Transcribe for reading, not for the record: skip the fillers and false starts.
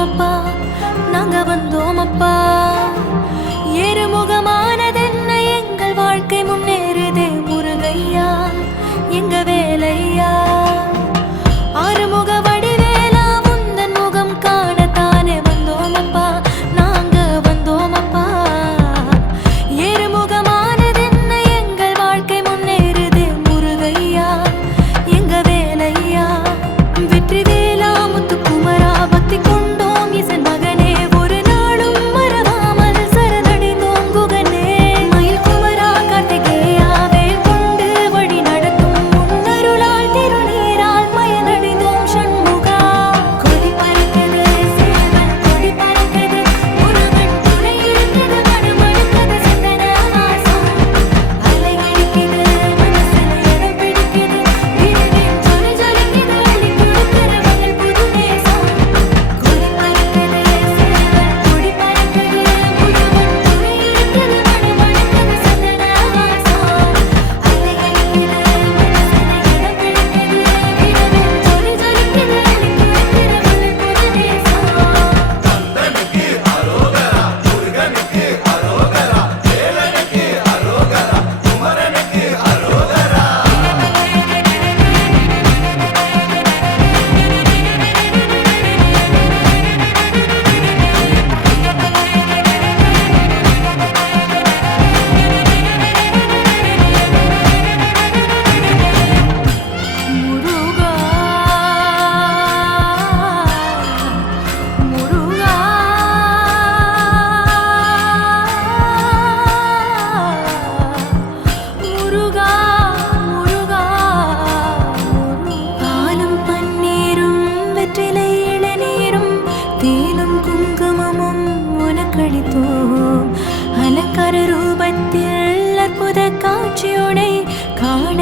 வந்தோமப்பா, நாங்க வந்தோமப்பா. ஏறுமுகமானதென்ன எங்கள் வாழ்க்கை முன்னேறுதே முருகையா, எங்க வேலையா. ஆறுமுக வடிவேலா உந்தன் முகம் காணத்தானே வந்தோமப்பா, நாங்க வந்தோமப்பா. ஏறுமுகமானதென்ன எங்கள் வாழ்க்கை முன்னேறுதே முருகையா, எங்க வேலையா. வெற்றி வேலா முத்துக்குமரா பக்தி கொண்டோம் இசன் மகனே, ஒரு நாளும் மறவாமல் சரணடைந்தோம் குகனே. மயில் குமரா கார்த்திகேயா வேல் கொண்டு வழி நடத்தும் முன்னருளால் திருநீரால் மயனடைந்தோம் சண்முகா. கொடி பறக்குது சேவல் கொடி பறக்குது, முருகன் துணை இருக்குது மடுமடுக்குது சிந்தன வாசம். அலை அடிக்குது மனசுல இடம் பிடிக்குது, விழிகளில் ஜொலி ஜொலிக்குது அள்ளி கொடுக்கிற மகள் புது நேசம். கொடி பறக்குது சேவல் கொடி பறக்குது, முருகன் துணை இருக்குது மடுமடுக்குது சிந்தன வாசம். அலை அடிக்குது மனசுல இடம் பிடிக்குது, விழிகளில் ஜொலி ஜொலிக்குது அள்ளி கொடுக்கிற மகள் புது நேசம். கந்தனுக்கு அரோகரா, முருகனுக்கு அரோகரா, வேலனுக்கு அரோகரா, குமரனுக்கு அரோகரா. முருகா முருகா முருகா முருகா பாலும் பன்னீரும் வெற்றிலை இளநீரும் தேனும் குங்குமமும் உனக்களித்தோம். அலங்கார ரூபத்தில் அற்புத காட்சியோடை காண